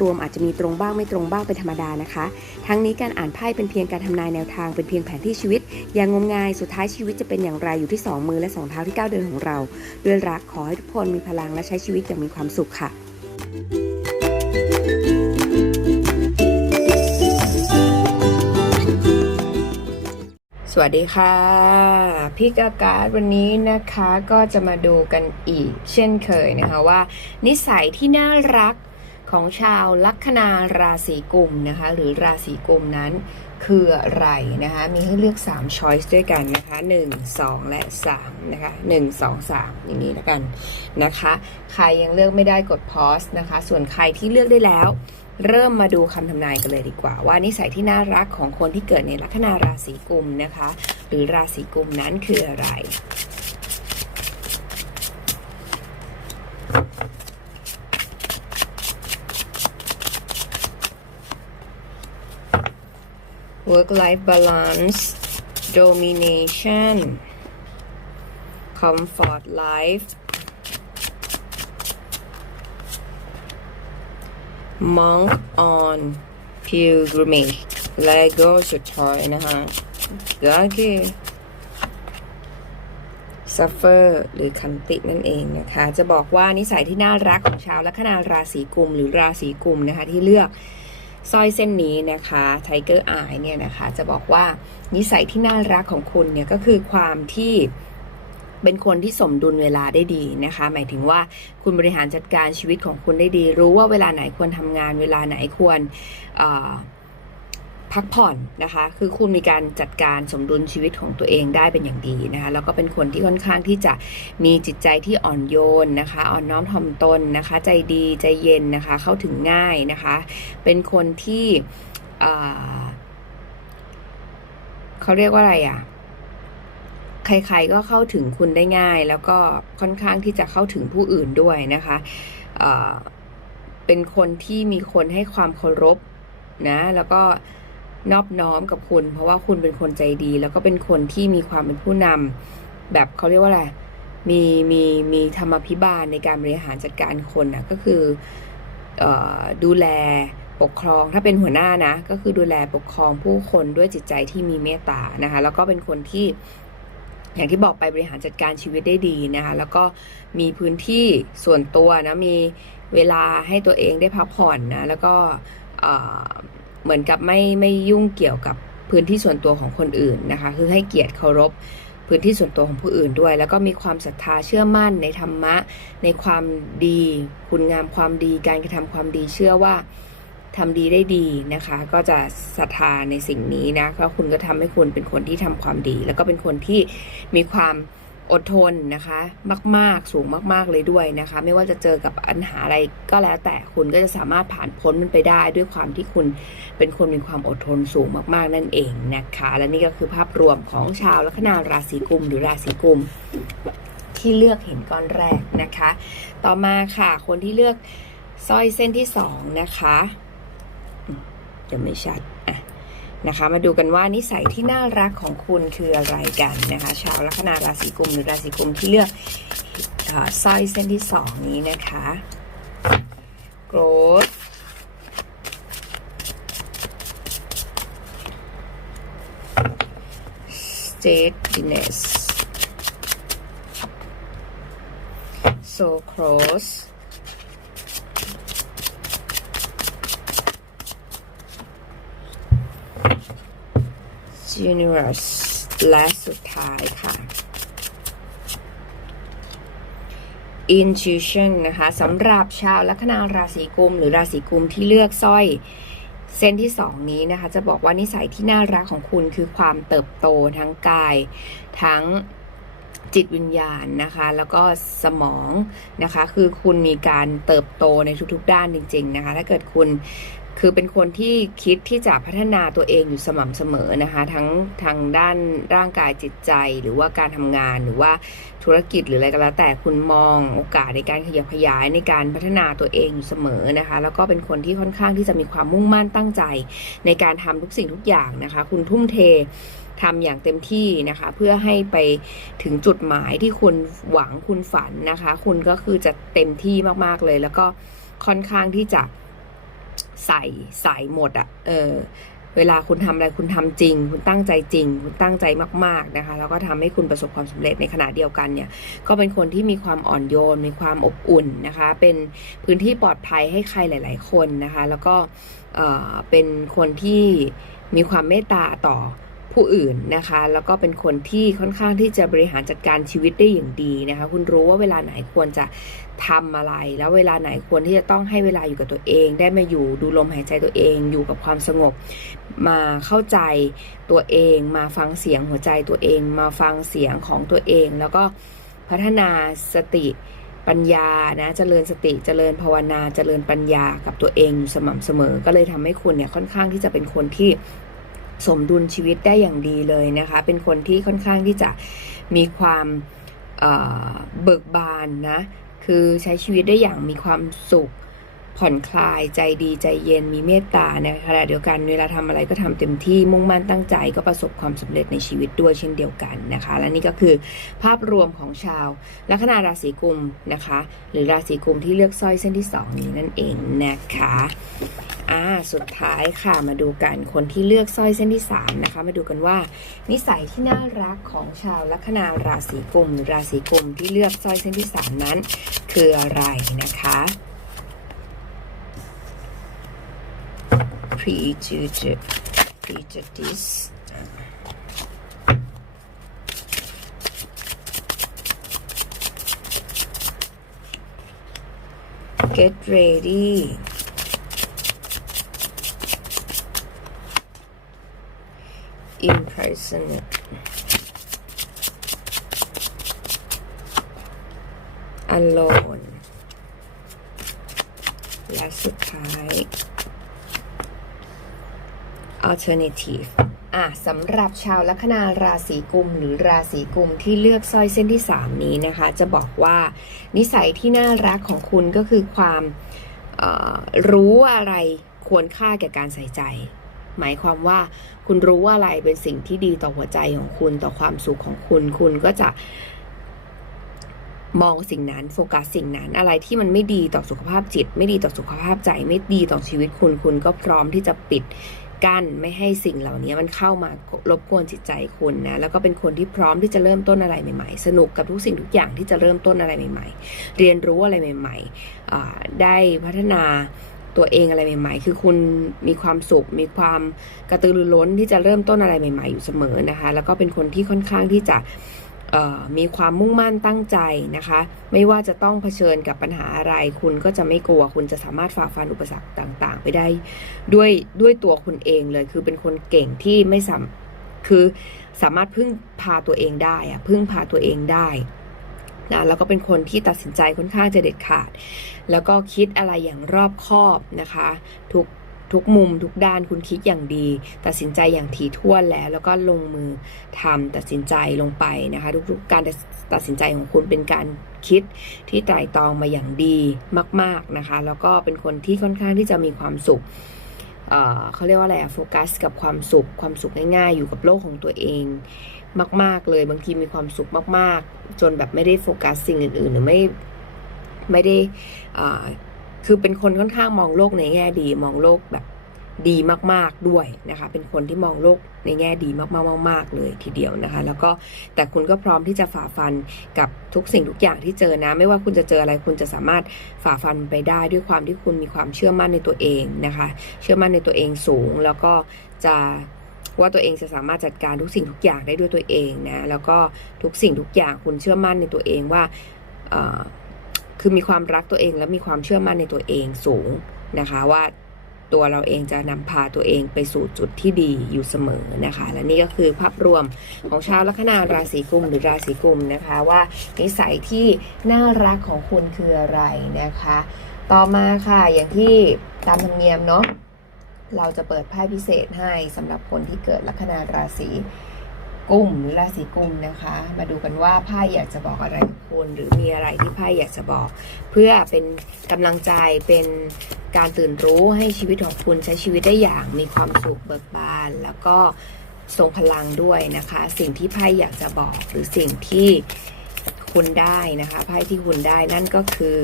รวมอาจจะมีตรงบ้างไม่ตรงบ้างเป็นธรรมดานะคะ ทั้งนี้การอ่านไพ่เป็นเพียงการทำนายแนวทางเป็นเพียงแผนที่ชีวิต อย่างงมงายสุดท้ายชีวิตจะเป็นอย่างไรอยู่ที่สองมือและสองเท้าที่ก้าวเดินของเรา ด้วยรักขอให้ทุกคนมีพลังและใช้ชีวิตอย่างมีความสุขค่ะสวัสดีค่ะ พี่กากาศวันนี้นะคะก็จะมาดูกันอีกเช่นเคยนะคะว่า นิสัยที่น่ารัก ของชาวลัคนาราศีกุมนะคะ หรือราศีกุมนั้นคืออะไรนะคะ มีให้เลือก3ช้อยส์ด้วยกันนะคะ 1 2 และ3นะคะ 1 2 3 อย่างนี้แล้วกันนะคะ ใครยังเลือกไม่ได้กดพอสนะคะ ส่วนใครที่เลือกได้แล้ว เริ่มมาดูคำทำนายกันเลยดีกว่า ว่านิสัยที่น่ารักของคนที่เกิดในลัคนาราศีกุมนะคะ หรือราศีกุมนั้นคืออะไร work life balance domination comfort life monk on pilgrimage และก็สุดท้ายนะคะก็คือ suffer หรือคันตินั่นเองนะคะ จะบอกว่านิสัยที่น่ารักของชาวลัคนาราศีกุมหรือราศีกุมนะคะที่เลือก สร้อยเส้นนี้นะคะไทเกอร์อายเนี่ยนะคะ จะบอกว่านิสัยที่น่ารักของคุณเนี่ยก็คือความที่เป็นคนที่สมดุลเวลาได้ดีนะคะ หมายถึงว่าคุณบริหารจัดการชีวิตของคุณได้ดี รู้ว่าเวลาไหนควรทำงาน เวลาไหนควร พักผ่อนนะคะ คือคุณมีการจัดการสมดุลชีวิตของตัวเองได้เป็นอย่างดีนะคะ แล้วก็เป็นคนที่ค่อนข้างที่จะมีจิตใจที่อ่อนโยนนะคะ อ่อนน้อมถ่อมตนนะคะ ใจดีใจเย็นนะคะ เข้าถึงง่ายนะคะ เป็นคนที่เขาเรียกว่าอะไรอะใครๆก็เข้าถึงคุณได้ง่าย แล้วก็ค่อนข้างที่จะเข้าถึงผู้อื่นด้วยนะคะเเป็นคนที่มีคนให้ความเคารพนะ แล้วก็ นอบน้อมกับคุณ เพราะว่าคุณเป็นคนใจดี แล้วก็เป็นคนที่มีความเป็นผู้นำแบบเขาเรียกว่าอะไรมีมีมีธรรมพิบาลในการบริหารจัดการคนนะก็คืออดูแลปกครองถ้าเป็นหัวหน้านะก็คือดูแลปกครองผู้คนด้วยจิตใจที่มีเมตตานะคะ แล้วก็เป็นคนที่อย่างที่บอกไปบริหารจัดการชีวิตได้ดีนะคะแล้วก็มีพื้นที่ส่วนตัวนะมีเวลาให้ตัวเองได้พักผ่อนนะแล้วก็ เหมือนกับไม่ไม่ยุ่งเกี่ยวกับพื้นที่ส่วนตัวของคนอื่นนะคะ คือให้เกียรติเคารพพื้นที่ส่วนตัวของผู้อื่นด้วย แล้วก็มีความศรัทธาเชื่อมั่นในธรรมะ ในความดี คุณงามความดี การกระทำความดีเชื่อว่าทำดีได้ดีนะคะ ก็จะศรัทธาในสิ่งนี้นะก็คุณก็ทำให้คุณเป็นคนที่ทำความดี แล้วก็เป็นคนที่มีความ อดทนนะคะ มาก ๆ สูงมาก ๆ เลยด้วยนะคะ ไม่ว่าจะเจอกับปัญหาอะไรก็แล้วแต่คุณก็จะสามารถผ่านพ้นมันไปได้ด้วยความที่คุณเป็นคนมีความอดทนสูงมาก ๆ นั่นเองนะคะ และนี่ก็คือภาพรวมของชาวลัคนาราศีกุมหรือราศีกุมที่เลือกเห็นก้อนแรกนะคะ ต่อมาค่ะคนที่เลือกสร้อยเส้นที่สองนะคะจะไม่ชัดอะ นะคะ มาดูกันว่านิสัยที่น่ารักของคุณคืออะไรกันนะคะ ชาวลัคนาราศีกุมหรือราศีกุมที่เลือกสร้อยเส้นที่สองนี้นะคะ growth steadiness so close generous และสุดท้ายค่ะ intuition นะคะสำหรับชาวลัคนาราศีกุม หรือราศีกุมที่เลือกสร้อยเส้นที่สองนี้นะคะ จะบอกว่านิสัยที่น่ารักของคุณคือความเติบโตทั้งกาย ทั้งจิตวิญญาณนะคะ แล้วก็สมองนะคะ คือคุณมีการเติบโตในทุกๆด้านจริง ๆ นะคะ ถ้าเกิดคุณ คือเป็นคนที่คิดที่จะพัฒนาตัวเองอยู่สม่ำเสมอนะคะ ทั้งทางด้านร่างกายจิตใจหรือว่าการทำงานหรือว่าธุรกิจหรืออะไรก็แล้วแต่คุณมองโอกาสในการขยับขยายในการพัฒนาตัวเองอยู่เสมอนะคะ แล้วก็เป็นคนที่ค่อนข้างที่จะมีความมุ่งมั่นตั้งใจ ในการทำทุกสิ่งทุกอย่างนะคะ คุณทุ่มเททำอย่างเต็มที่นะคะ เพื่อให้ไปถึงจุดหมายที่คุณหวังคุณฝันนะคะ คุณก็คือจะเต็มที่มากๆเลย แล้วก็ค่อนข้างที่จะ ใส่ใส่หมดอะเออเวลาคุณทำอะไรคุณทำจริง คุณตั้งใจจริง คุณตั้งใจมากๆนะคะแล้วก็ทำให้คุณประสบความสำเร็จในขณะเดียวกันเนี่ยก็เป็นคนที่มีความอ่อนโยน มีความอบอุ่นนะคะ เป็นพื้นที่ปลอดภัยให้ใครหลาย ๆ คนนะคะ แล้วก็เออเป็นคนที่มีความเมตตาต่อ ผู้อื่นนะคะ แล้วก็เป็นคนที่ค่อนข้างที่จะบริหารจัดการชีวิตได้อย่างดีนะคะ คุณรู้ว่าเวลาไหนควรจะทำอะไร แล้วเวลาไหนควรที่จะต้องให้เวลาอยู่กับตัวเอง ได้มาอยู่ดูลมหายใจตัวเอง อยู่กับความสงบ มาเข้าใจตัวเอง มาฟังเสียงหัวใจตัวเอง มาฟังเสียงของตัวเอง แล้วก็พัฒนาสติปัญญานะเจริญสติเจริญภาวนาเจริญปัญญากับตัวเองอยู่สม่ำเสมอ ก็เลยทำให้คุณเนี่ยค่อนข้างที่จะเป็นคนที่ สมดุลชีวิตได้อย่างดีเลยนะคะ เป็นคนที่ค่อนข้างที่จะมีความเเบิกบานนะ คือใช้ชีวิตได้อย่างมีความสุข ผ่อนคลายใจดีใจเย็นมีเมตตาในขณะเดียวกันเวลาทำอะไรก็ทำเต็มที่มุ่งมั่นตั้งใจก็ประสบความสำเร็จในชีวิตด้วยเช่นเดียวกันนะคะ และนี่ก็คือภาพรวมของชาวลัคนาราศีกุมนะคะ หรือราศีกุมที่เลือกสร้อยเส้นที่ 2 นี้นั่นเองนะคะอ่าสุดท้ายค่ะมาดูกันคนที่เลือกสร้อยเส้นที่ 3 นะคะ มาดูกันว่า นิสัยที่น่ารักของชาวลัคนาราศีกุมหรือราศีกุมที่เลือกสร้อยเส้นที่ 3 นั้น คืออะไรนะคะ prejudice prejudice get ready impersonate alone และสุดท้าย alternative อะสำหรับชาวลัคนาราศีกุมหรือราศีกุมที่เลือกสร้อยเส้นที่ 3 นี้นะคะ จะบอกว่านิสัยที่น่ารักของคุณก็คือความรู้อะไรควรค่าแก่การใส่ใจ หมายความว่าคุณรู้ว่าอะไรเป็นสิ่งที่ดีต่อหัวใจของคุณต่อความสุขของคุณ คุณก็จะมองสิ่งนั้นโฟกัสสิ่งนั้นอะไรที่มันไม่ดีต่อสุขภาพจิต ไม่ดีต่อสุขภาพใจ ไม่ดีต่อชีวิตคุณคุณก็พร้อมที่จะปิด กั้นไม่ให้สิ่งเหล่านี้มันเข้ามารบกวนจิตใจคุณนะแล้วก็เป็นคนที่พร้อมที่จะเริ่มต้นอะไรใหม่ๆ สนุกกับทุกสิ่งทุกอย่างที่จะเริ่มต้นอะไรใหม่ ๆ เรียนรู้อะไรใหม่ๆได้พัฒนาตัวเองอะไรใหม่ ๆ คือคุณมีความสุข มีความกระตือรือร้นที่จะเริ่มต้นอะไรใหม่ ๆ อยู่เสมอนะคะ แล้วก็เป็นคนที่ค่อนข้างที่จะ มีความมุ่งมั่นตั้งใจนะคะ ไม่ว่าจะต้องเผชิญกับปัญหาอะไร คุณก็จะไม่กลัว คุณจะสามารถฝ่าฟันอุปสรรคต่าง ๆ ไปได้ด้วยด้วยตัวคุณเองเลย คือเป็นคนเก่งที่ไม่สามคือสามารถพึ่งพาตัวเองได้อะพึ่งพาตัวเองได้นะแล้วก็เป็นคนที่ตัดสินใจค่อนข้างจะเด็ดขาด แล้วก็คิดอะไรอย่างรอบคอบนะคะ ทุก ทุกมุมทุกด้านคุณคิดอย่างดี ตัดสินใจอย่างถี่ถ้วนแล้ว แล้วก็ลงมือทำตัดสินใจลงไปนะคะทุกๆการตัดสินใจของคุณเป็นการคิดที่ไตร่ตรองมาอย่างดีมาก ๆนะคะ แล้วก็เป็นคนที่ค่อนข้างที่จะมีความสุขเเขาเรียกว่าอะไรอะโฟกัสกับความสุขความสุขง่ายๆ อยู่กับโลกของตัวเองมาก ๆเลยบางทีมีความสุขมาก ๆ จนแบบไม่ได้โฟกัสสิ่งอื่นๆ หรือไม่ไม่ได้อ่า คือเป็นคนค่อนข้างมองโลกในแง่ดี มองโลกแบบดีมากๆด้วยนะคะ เป็นคนที่มองโลกในแง่ดีมากๆมากๆเลยทีเดียวนะคะ แล้วก็แต่คุณก็พร้อมที่จะฝ่าฟันกับทุกสิ่งทุกอย่างที่เจอนะ ไม่ว่าคุณจะเจออะไรคุณจะสามารถฝ่าฟันไปได้ด้วยความที่คุณมีความเชื่อมั่นในตัวเองนะคะ เชื่อมั่นในตัวเองสูง แล้วก็จะว่าตัวเองจะสามารถจัดการทุกสิ่งทุกอย่างได้ด้วยตัวเองนะ แล้วก็ทุกสิ่งทุกอย่างคุณเชื่อมั่นในตัวเองว่า คือมีความรักตัวเองและมีความเชื่อมั่นในตัวเองสูงนะคะว่าตัวเราเองจะนำพาตัวเองไปสู่จุดที่ดีอยู่เสมอนะคะ และนี่ก็คือภาพรวมของชาวลัคนาราศีกุมหรือราศีกุมนะคะว่านิสัยที่น่ารักของคุณคืออะไรนะคะ ต่อมาค่ะอย่างที่ตามธรรมเนียมเนาะเราจะเปิดไพ่พิเศษให้สำหรับคนที่เกิดลัคนาราศี กุมหรือราศีกุมนะคะ มาดูกันว่าไพ่อยากจะบอกอะไรกับคุณหรือมีอะไรที่ไพ่อยากจะบอก เพื่อเป็นกำลังใจเป็นการตื่นรู้ให้ชีวิตของคุณใช้ชีวิตได้อย่างมีความสุขเบิกบาน แล้วก็ทรงพลังด้วยนะคะ สิ่งที่ไพ่อยากจะบอกหรือสิ่งที่คุณได้นะคะไพ่ที่คุณได้นั่นก็คือ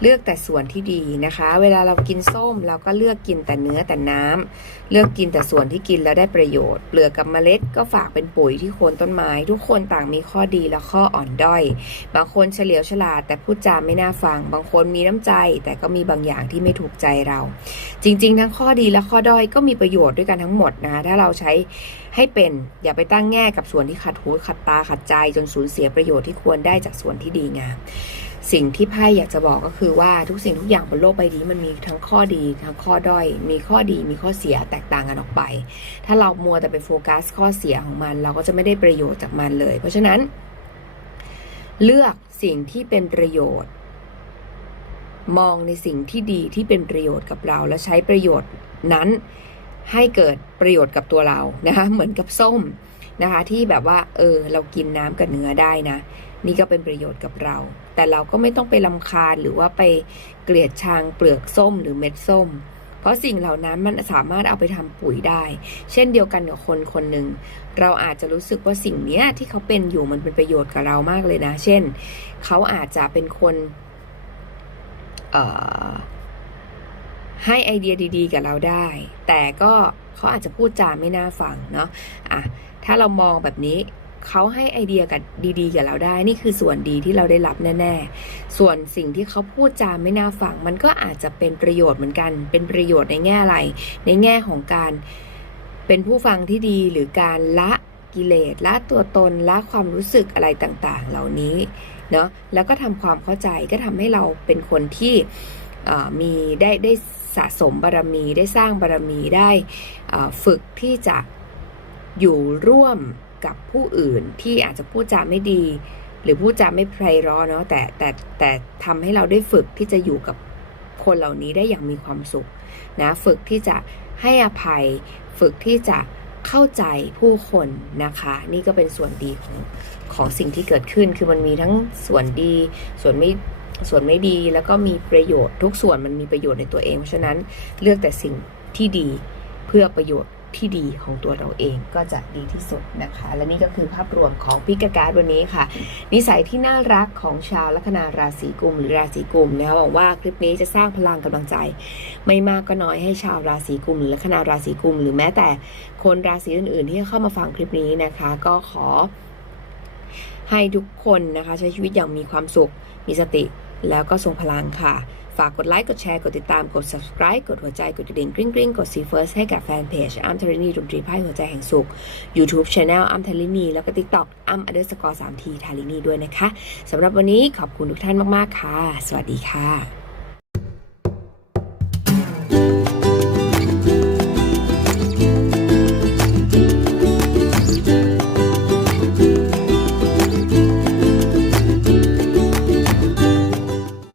เลือกแต่ส่วนที่ดีนะคะ เวลาเรากินส้มเราก็เลือกกินแต่เนื้อแต่น้ำเลือกกินแต่ส่วนที่กินแล้วได้ประโยชน์ เปลือกกับเมล็ดก็ฝากเป็นปุ๋ยที่โคนต้นไม้ ทุกคนต่างมีข้อดีและข้ออ่อนด้อย บางคนเฉลียวฉลาด แต่พูดจาไม่น่าฟัง บางคนมีน้ำใจ แต่ก็มีบางอย่างที่ไม่ถูกใจเรา จริง ๆ ทั้งข้อดีและข้อด้อยก็มีประโยชน์ด้วยกันทั้งหมดนะคะถ้าเราใช้ให้เป็นอย่าไปตั้งแง่กับส่วนที่ขัดหูขัดตาขัดใจจนสูญเสียประโยชน์ที่ควรได้จากส่วนที่ดีงาม สิ่งที่ไพ่อยากจะบอกก็คือว่าทุกสิ่งทุกอย่างบนโลกใบนี้มันมีทั้งข้อดีทั้งข้อด้อย มีข้อดีมีข้อเสียแตกต่างกันออกไป ถ้าเรามัวแต่ไปโฟกัสข้อเสียของมัน เราก็จะไม่ได้ประโยชน์จากมันเลย เพราะฉะนั้น เลือกสิ่งที่เป็นประโยชน์ มองในสิ่งที่ดีที่เป็นประโยชน์กับเรา และใช้ประโยชน์นั้นให้เกิดประโยชน์กับตัวเรานะคะเหมือนกับส้มนะคะ ที่แบบว่า เออ เรากินน้ำกับเนื้อได้นะ นี่ก็เป็นประโยชน์กับเรา แต่เราก็ไม่ต้องไปลำคาญหรือว่าไปเกลียดชังเปลือกส้มหรือเม็ดส้ม เพราะสิ่งเหล่านั้นมันสามารถเอาไปทำปุ๋ยได้ เช่นเดียวกันกับคนคนหนึ่งเราอาจจะรู้สึกว่าสิ่งเนี้ยที่เขาเป็นอยู่มันเป็นประโยชน์กับเรามากเลยนะ เช่น เขาอาจจะเป็นคนให้ไอเดียดี ๆ กับเราได้ แต่ก็เขาอาจจะพูดจาไม่น่าฟังเนาะอะถ้าเรามองแบบนี้ เขาให้ไอเดียกับดีๆกับเราได้ นี่คือส่วนดีที่เราได้รับแน่ๆ ส่วนสิ่งที่เขาพูดจาไม่น่าฟัง มันก็อาจจะเป็นประโยชน์เหมือนกัน เป็นประโยชน์ในแง่อะไร ในแง่ของการเป็นผู้ฟังที่ดีหรือการละกิเลสละตัวตนละความรู้สึกอะไรต่างๆ เหล่านี้เนาะแล้วก็ทำความเข้าใจก็ทำให้เราเป็นคนที่มีได้ได้สะสมบารมีได้สร้างบารมีได้ฝึกที่จะอยู่ร่วม กับผู้อื่นที่อาจจะพูดจาไม่ดี หรือพูดจาไม่ไพเราะเนาะแต่แต่แต่ทำให้เราได้ฝึกที่จะอยู่กับคนเหล่านี้ได้อย่างมีความสุขนะฝึกที่จะให้อภัย ฝึกที่จะเข้าใจผู้คนนะคะ นี่ก็เป็นส่วนดีของของสิ่งที่เกิดขึ้นคือมันมีทั้งส่วนดี ส่วนไม่ส่วนไม่ดีแล้วก็มีประโยชน์ทุกส่วนมันมีประโยชน์ในตัวเอง เพราะฉะนั้นเลือกแต่สิ่งที่ดีเพื่อประโยชน์ ที่ดีของตัวเราเองก็จะดีที่สุดนะคะ และนี่ก็คือภาพรวมของพิกการ์ดวันนี้ค่ะ นิสัยที่น่ารักของชาวลัคนาราศีกุมหรือราศีกุมนะคะหวังว่าคลิปนี้จะสร้างพลังกำลังใจ ไม่มากก็น้อยให้ชาวราศีกุมหรือลัคนาราศีกุม หรือแม้แต่คนราศีอื่น ๆ ที่เข้ามาฟังคลิปนี้นะคะ ก็ขอ ให้ทุกคนนะคะใช้ชีวิตอย่างมีความสุขมีสติแล้วก็ทรงพลังค่ะ ฝากกดไลค์กดแชร์กดติดตามกด subscribe กดหัวใจกดกระดิ่งกริ๊งกริ๊งกด see first ให้กับแฟนเพจอัมเทรนีดนตรีไพ่หัวใจแห่งสุข YouTube Channel อัมเทรนีแล้วก็ TikTok อัมอเดอร์สกอร์สามทีทารินีด้วยนะคะสำหรับวันนี้ขอบคุณทุกท่านมาก ๆ ค่ะ สวัสดีค่ะ